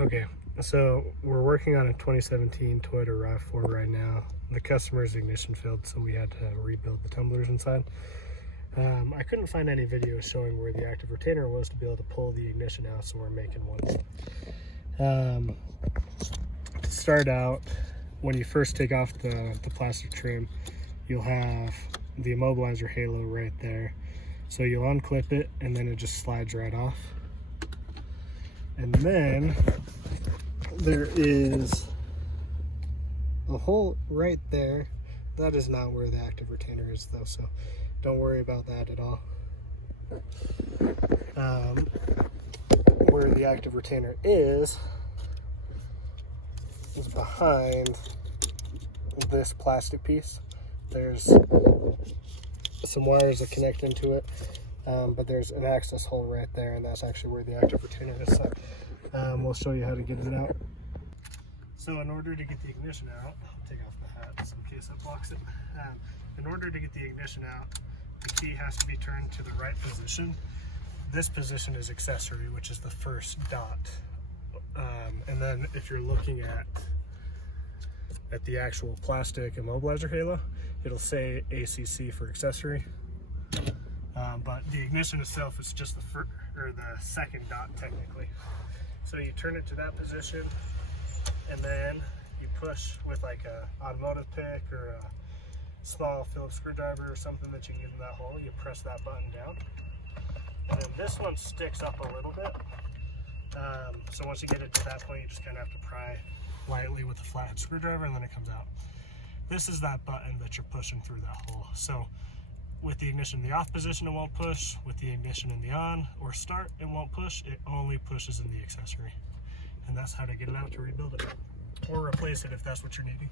Okay, so we're working on a 2017 Toyota RAV4 right now. The customer's ignition failed, so we had to rebuild the tumblers inside. I couldn't find any videos showing where the active retainer was to be able to pull the ignition out, so we're making one. To start out, when you first take off the plastic trim, you'll have the immobilizer halo right there. So you'll unclip it and then it just slides right off. And then there is a hole right there. That is not where the active retainer is though, so don't worry about that at all. Where the active retainer is behind this plastic piece. There's some wires that connect into it, but there's an access hole right there, and that's actually where the active retainer is. So we'll show you how to get it out. So in order to get the ignition out, I'll take off the hat just in case that blocks it. In order to get the ignition out, the key has to be turned to the right position. This position is accessory, which is the first dot. And then if you're looking at the actual plastic immobilizer halo, it'll say ACC for accessory. But the ignition itself is just the second dot technically. So you turn it to that position, and then you push with like a automotive pick or a small Phillips screwdriver or something that you can get in that hole. You press that button down, and then this one sticks up a little bit. So once you get it to that point, you just kind of have to pry lightly with a flathead screwdriver, and then it comes out. This is that button that you're pushing through that hole. So with the ignition in the off position, it won't push. With the ignition in the on or start, it won't push. It only pushes in the accessory. And that's how to get it out to rebuild it, or replace it if that's what you're needing.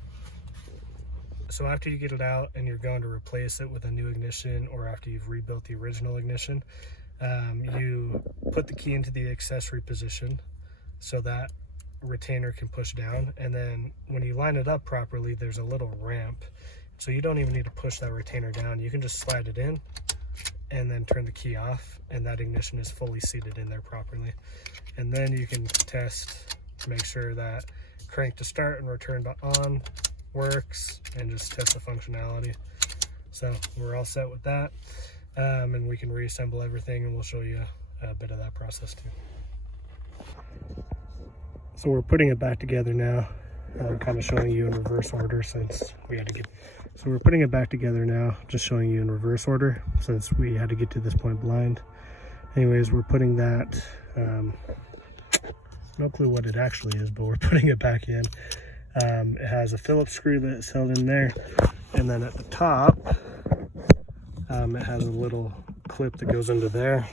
So after you get it out and you're going to replace it with a new ignition, or after you've rebuilt the original ignition, you put the key into the accessory position so that retainer can push down, and then when you line it up properly, there's a little ramp, so you don't even need to push that retainer down. You can just slide it in and then turn the key off, and that ignition is fully seated in there properly. And then you can test to make sure that crank to start and return to on works, and just test the functionality. So we're all set with that, and we can reassemble everything, and we'll show you a bit of that process too. So we're putting it back together now. I'm kind of showing you in reverse order since we had to get. So we're putting it back together now, just showing you in reverse order since we had to get to this point blind. Anyways, we're putting that. No clue what it actually is, but we're putting it back in. It has a Phillips screw that's held in there, and then at the top, it has a little clip that goes into there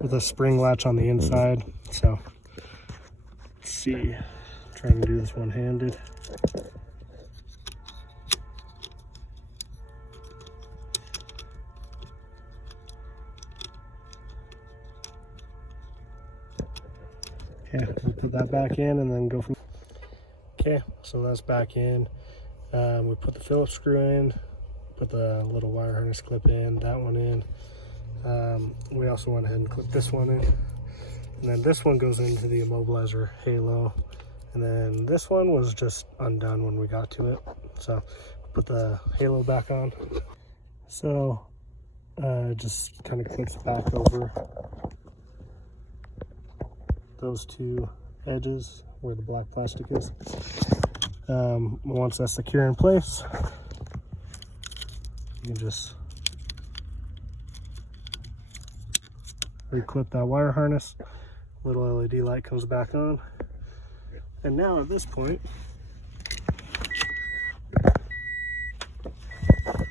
with a spring latch on the inside. So. See, trying to do this one-handed. Okay, we'll put that back in and then go from. Okay, so that's back in. We put the Phillips screw in, put the little wire harness clip in, that one in. We also went ahead and clipped this one in. And then this one goes into the immobilizer halo, and then this one was just undone when we got to it. So put the halo back on. So just kind of clips back over those two edges where the black plastic is. Once that's secure in place, you can just reclip that wire harness. Little LED light comes back on, and now at this point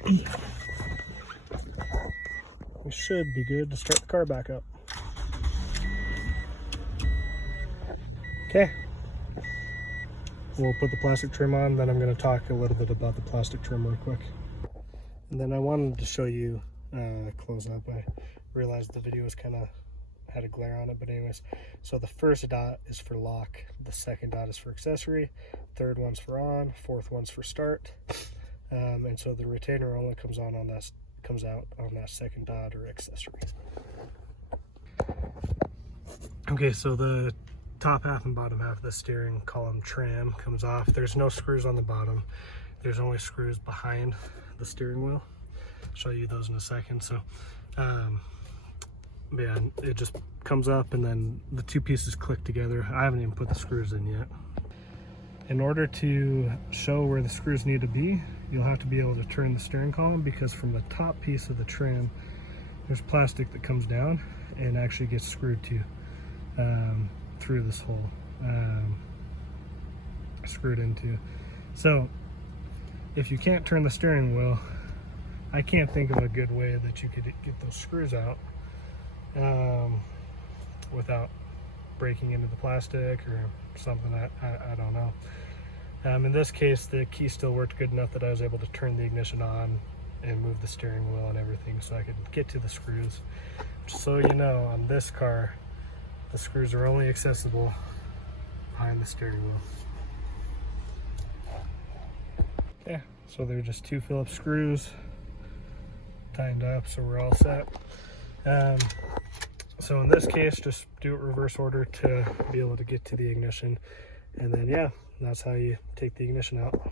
we should be good to start the car back up. Okay, we'll put the plastic trim on, then I'm going to talk a little bit about the plastic trim real quick, and then I wanted to show you close up. I realized the video was kind of had a glare on it, but anyways, so the first dot is for lock, the second dot is for accessory, third one's for on, fourth one's for start, and so the retainer only comes out on that second dot or accessory. Okay, so the top half and bottom half of the steering column tram comes off. There's no screws on the bottom. There's only screws behind the steering wheel. I'll show you those in a second. So, yeah, it just comes up and then the two pieces click together. I haven't even put the screws in yet. In order to show where the screws need to be, you'll have to be able to turn the steering column, because from the top piece of the trim, there's plastic that comes down and actually gets screwed to through this hole, screwed into. So if you can't turn the steering wheel, I can't think of a good way that you could get those screws out without breaking into the plastic or something. I don't know. In this case, the key still worked good enough that I was able to turn the ignition on and move the steering wheel and everything so I could get to the screws. Just so you know, on this car, the screws are only accessible behind the steering wheel. Okay, so they're just 2 Phillips screws tightened up, so we're all set. So in this case, just do it reverse order to be able to get to the ignition, and then yeah, that's how you take the ignition out.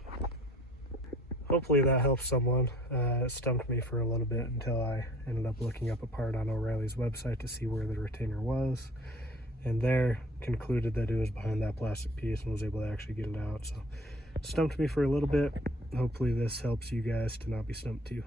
Hopefully that helps someone. It stumped me for a little bit until I ended up looking up a part on O'Reilly's website to see where the retainer was, and there concluded that it was behind that plastic piece and was able to actually get it out. So it stumped me for a little bit. Hopefully this helps you guys to not be stumped too.